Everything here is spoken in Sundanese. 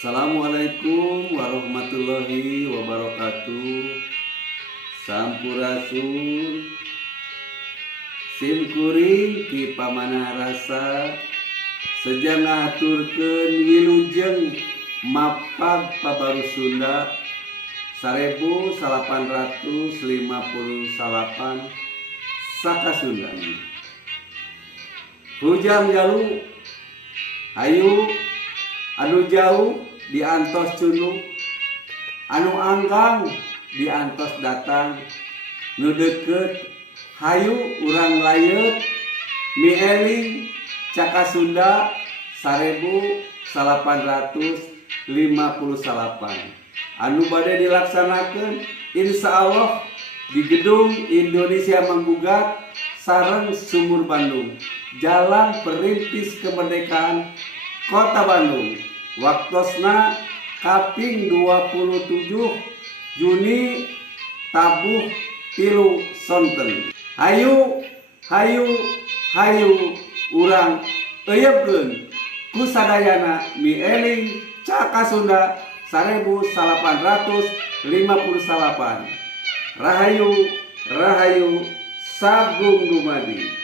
Assalamualaikum warahmatullahi wabarakatuh. Sampurasun simkuring ki pamanah rasa sejang ngaturkeun wilujeng mapag pabaru Sunda 1858 saka Sunda. Hujang jalu ayu anu jauh diantos cunuk, anu anggang diantos datang, nu deket hayu urang layet mieling caka Sunda 1858 anu bade dilaksanakeun insyaallah di Gedung Indonesia Menggugat sareng Sumur Bandung, Jalan Perintis Kemerdekaan, Kota Bandung. Waktosna kaping 27 Juni tabuh tilu sonten. Hayu urang euyeukeun ku sadayana mieling caka Sunda 1858. Rahayu sagung dumadi.